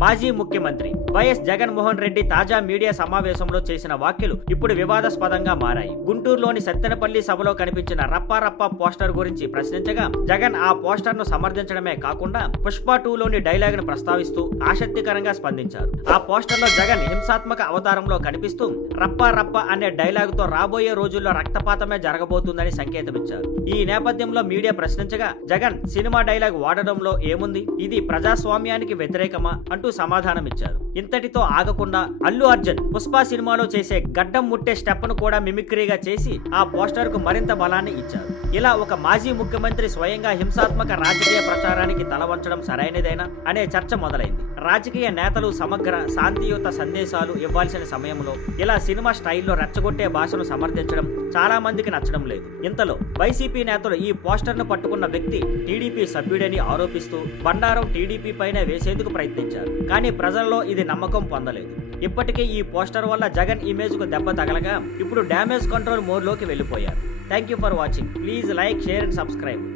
మాజీ ముఖ్యమంత్రి వైఎస్ జగన్మోహన్ రెడ్డి తాజా మీడియా సమావేశంలో చేసిన వ్యాఖ్యలు ఇప్పుడు వివాదాస్పదంగా మారాయి. గుంటూరులోని సత్తెనపల్లి సభలో కనిపించిన రప్పా పోస్టర్ గురించి ప్రశ్నించగా జగన్ ఆ పోస్టర్ ను సమర్థించడమే కాకుండా పుష్ప 2లోని డైలాగ్ ను ప్రస్తావిస్తూ ఆసక్తికరంగా స్పందించారు. ఆ పోస్టర్ లో జగన్ హింసాత్మక అవతారంలో కనిపిస్తూ రప్పా అనే డైలాగ్ తో రాబోయే రోజుల్లో రక్తపాతమే జరగబోతుందని సంకేతమిచ్చారు. ఈ నేపథ్యంలో మీడియా ప్రశ్నించగా జగన్ సినిమా డైలాగ్ వాడడంలో ఏముంది, ఇది ప్రజాస్వామ్యానికి వ్యతిరేకమా అంటూ సమాధానమిచ్చారు. ఇంతటితో ఆగకుండా అల్లు అర్జున్ పుష్ప సినిమాలో చేసే గడ్డం ముట్టే స్టెప్ ను కూడా మిమిక్రీగా చేసి ఆ పోస్టర్ కు మరింత బలాన్ని ఇచ్చారు. ఇలా ఒక మాజీ ముఖ్యమంత్రి స్వయంగా హింసాత్మక రాజకీయ ప్రచారానికి తల వంచడం సరైనదేనా అనే చర్చ మొదలైంది. రాజకీయ నేతలు సమగ్ర శాంతియుత సందేశాలు ఇవ్వాల్సిన సమయంలో ఇలా సినిమా స్టైల్లో రెచ్చగొట్టే భాషను సమర్థించడం చాలా మందికి నచ్చడం లేదు. ఇంతలో వైసీపీ నేతలు ఈ పోస్టర్ ను పట్టుకున్న వ్యక్తి టీడీపీ సభ్యుడని ఆరోపిస్తూ బండారం టీడీపీ పైన వేసేందుకు ప్రయత్నించారు. కానీ ప్రజల్లో ఇది నమ్మకం పొందలేదు. ఇప్పటికే ఈ పోస్టర్ వల్ల జగన్ ఇమేజ్ కు దెబ్బ తగలగా ఇప్పుడు డ్యామేజ్ కంట్రోల్ మోడ్ లోకి వెళ్లిపోయారు. Thank you for watching. Please like, share and subscribe.